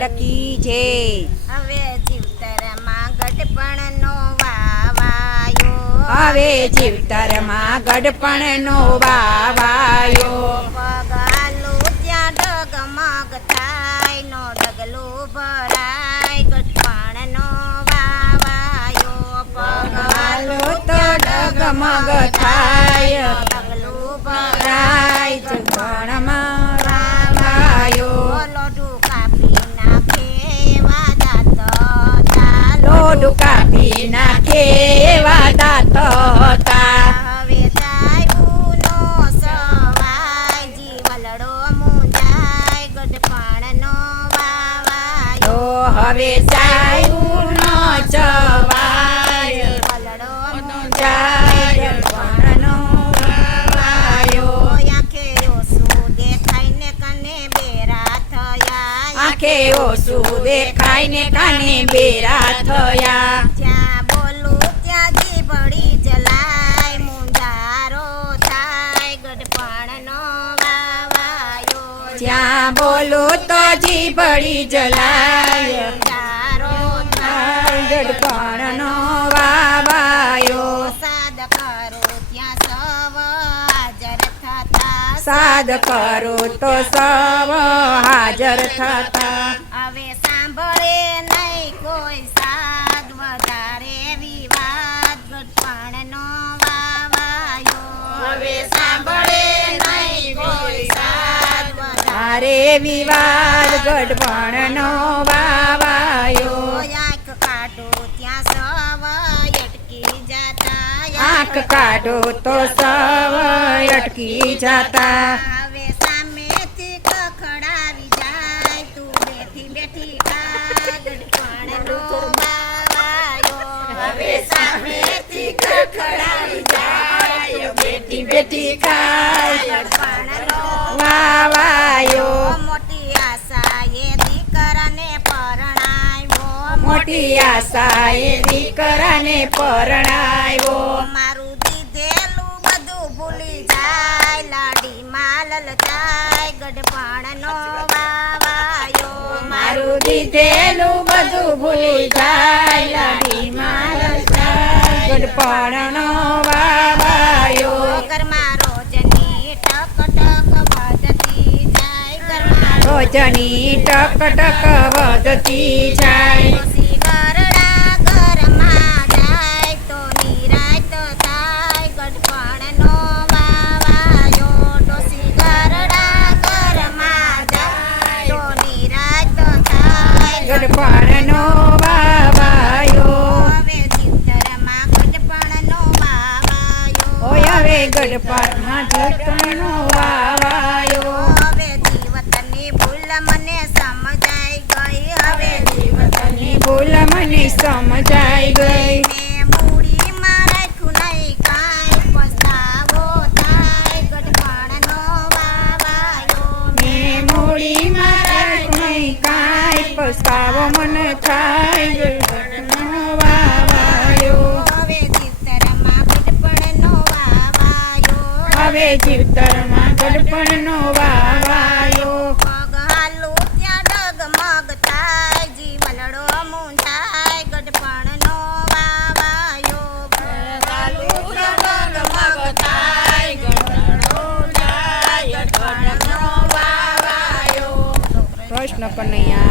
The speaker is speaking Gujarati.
ટકી છે હવે જીવતરમાં ગઢપણનો વાવાયો હવે જીવતરમાં ગઢપણનો વાવાયો પગાલું ત્યાં ડગમગ થાય નો ડગલું ભરાય ગઢપણનો વાવાયો પગાલું તો ડગમગ થાય ડગલું રાય જગણમાં વાવાયો લોઢું કાપી નાખે એવા દાંત ચાલો લોઢું કાપી નાખે એવા દાંત હતા હવે સાહેબનો સવાય જીવલડો મુંજાય ગઢપણનો વાવાયો હવે સાયુનો ચવાય જીવલડો જાય ગઢપણનો વાવાયો આંખે ઓછું દેખાય ને કને બેરા થયા આંખે ઓછું દેખાય ને કાને બેરા થયા જ્યાં બોલું ત્યાં જીભડી જલાય મુંજારો થાય ગઢપણનો વાવાયો જ્યાં બોલું તો જીભડી જલાય મુંજારો થાય ગઢપણનો વાવાયો સાદ કરો ત્યાં સવ હાજર થતા સાદ કરો તો સવ હાજર થતા હવે સાંભળે નહીં કોઈ સાદ વધારે વિવાદ ગઢપણનો વાવાયો હવે સાંભળે નહીં કોઈ સાદ તારે વિવાદ ગઢપણનો વાવાયો આંખ કાઢો ત્યાં સવ અટકી જતા આંખ કાઢો તો સવ અટકી જતા હવે સામેથી ખખડાવી જાય તું બેઠી બેઠી ખા ગઢપણનો વાવાયો હવે સામેથી ખખડાવી જાય બેટી બેટી ખાય ગઢપણનો વાવાયો મોટી આશા એ દીકરાને પરણાવ્યો મોટી આશા એ દીકરાને પરણાવ્યો મારું દીધેલું બધું ભૂલી જાય લાડી માલલ જાય ગઢપણનો વાવાયો મારું દીધેલું બધું ભૂલી જાય લાડીમાં રચાય ગઢપણનો વાવાયો ઘરમાં રોજની ટક ટક વધતી જાય ઘરમાં રોજની ટક ટક વધતી જાય ડોસી ગરડા ઘરમાં જાય તો નિરાંત થાય ગઢપણનો વાવાયો ડોસી ગરડા ઘરમાં જાય તો નિરાંત થાય ગઢપણનો વાવાયો હવે જીવતરમાં ગઢપણનો વાવાયો ઓય હવે ગઢપણમાં જીવતનો વાવાયો હવે જીવતની ભૂલ મને સમજાઈ ગઈ હવે ની ભૂલ મને સમજાઈ ગઈ મેં મૂડીમાં રાખ્યું નહીં કાંઈ પસ્તાવો થાય ગઢપણનો વાવાયો મેં મૂડીમાં રાખ્યું નહીં કાંઈ પસ્તાવો મને થાય ગઢપણનો વાવાયો હવે જીવતરમાં ગઢપણનો વાવાયો હવે જીવતરમાં ગઢપણનો વાવાયો પગ હાલું ત્યાં ડગમગ થાય જીવલડો મૂંઝાય ગઢપણનો વાવાયો પગ હાલું ત્યાં ડગમગ થાય ગઢપણનો વાવાયો કૃષ્ણ કનૈયા